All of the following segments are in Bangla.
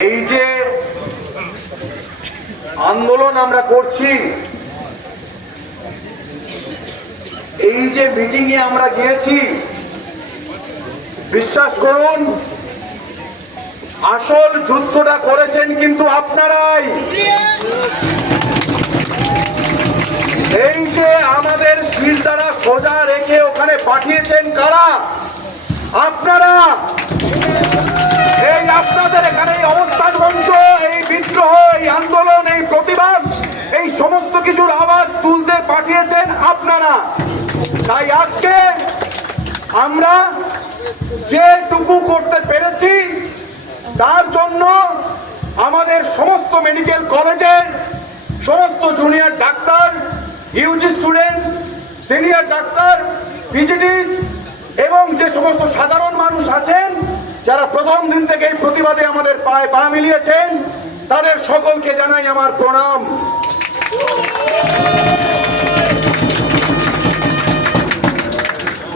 এই যে আন্দোলন আমরা করছি, এই যে মিটিং এ আমরা গিয়েছি, বিশ্বাস করুন, আসল যুদ্ধটা করেছেন কিন্তু আপনারাই। এই যে আমাদের শিলদারা সোজা রেখে ওখানে পাঠিয়েছেন কারা? আপনারা। এই আপনাদের এখানে এই এই আন্দোলন, এই প্রতিবাদ, এই সমস্ত কিছুর আওয়াজ তুলতে পাঠিয়েছেন আপনারা। তাই আজকে আমরা যেটুকু করতে পেরেছি, তার জন্য আমাদের সমস্ত মেডিকেল কলেজের সমস্ত junior doctor UG student senior doctor PGTs এবং যে সমস্ত সাধারণ মানুষ আছেন, যারা প্রথম দিন থেকে এই প্রতিবাদে আমাদের পায়ে পা মিলিয়েছেন তাদের সকলকে জানাই আমার প্রণাম।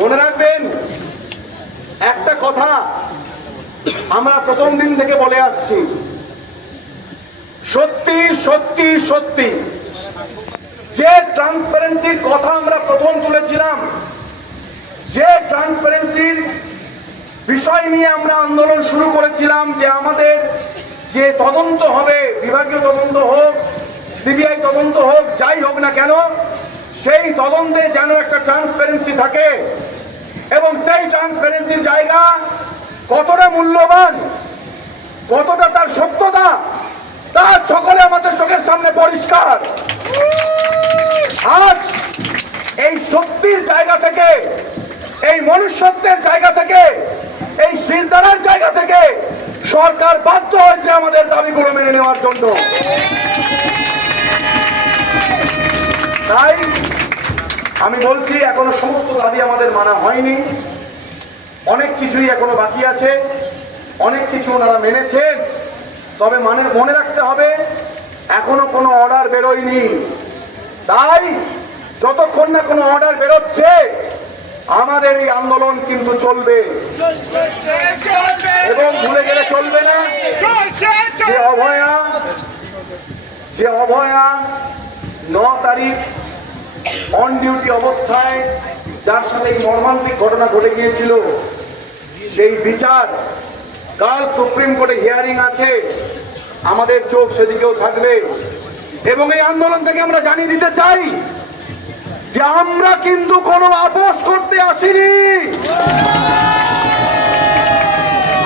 মনে রাখবেন, একটা কথা আমরা প্রথম দিন থেকে বলে আসছি। সত্যি সত্যি সত্যি, যে ট্রান্সপারেন্সির কথা আমরা প্রথম তুলেছিলাম, যে ট্রান্সপারেন্সির বিষয় নিয়ে আমরা আন্দোলন শুরু করেছিলাম যে আমাদের যে তদন্ত হবে, বিভাগীয় তদন্ত হোক, সিবিআই তদন্ত হোক, যাই হোক না কেন, সেই তদন্তে যেন একটা ট্রান্সপারেন্সি থাকে। এবং সেই ট্রান্সপারেন্সির জায়গা কতটা মূল্যবান, কতটা তার সত্যতা, তার সকলে আমাদের চোখের সামনে পরিষ্কার। আজ এই শক্তির জায়গা থেকে, এই মনুষ্যত্বের জায়গা থেকে, এই শিরদারার জায়গা থেকে সরকার বাধ্য হয়েছে আমাদের দাবিগুলো মেনে নেওয়ার জন্য। তাই আমি বলছি, এখনও সমস্ত দাবি আমাদের মানা হয়নি। অনেক কিছুই এখনও বাকি আছে। অনেক কিছু ওনারা মেনেছেন। তবে মানে মনে রাখতে হবে, এখনও কোনো অর্ডার বেরোয়নি। তাই যতক্ষণ না কোনো অর্ডার বেরোচ্ছে আমাদের এই আন্দোলন কিন্তু চলবে। এবং ভুলে গেলে চলবে না। যে অভয়া যে অভয়া ন তারিখ অন ডিউটি অবস্থায়, যার সাথে এই মর্মান্তিক ঘটনা ঘটে গিয়েছিল, সেই বিচার কাল সুপ্রিম কোর্টে হিয়ারিং আছে। আমাদের চোখ সেদিকেও থাকবে। এবং এই আন্দোলন থেকে আমরা জানিয়ে দিতে চাই যে আমরা কিন্তু কোনো আপোষ করতে আসিনি।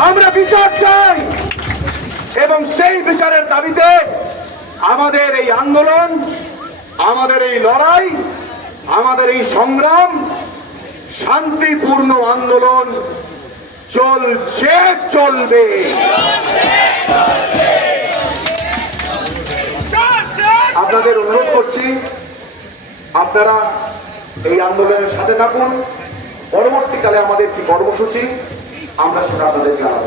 আমরা বিচার চাই। এবং সেই বিচারের দাবিতে আমাদের এই আন্দোলন, আমাদের এই লড়াই, আমাদের এই সংগ্রাম, শান্তিপূর্ণ আন্দোলন চলছে, চলবে। আপনাদের অনুরোধ করছি আপনারা এই আন্দোলনের সাথে থাকুন। পরবর্তীকালে আমাদের কি কর্মসূচি আমরা সেটা আপনাদের জানাব।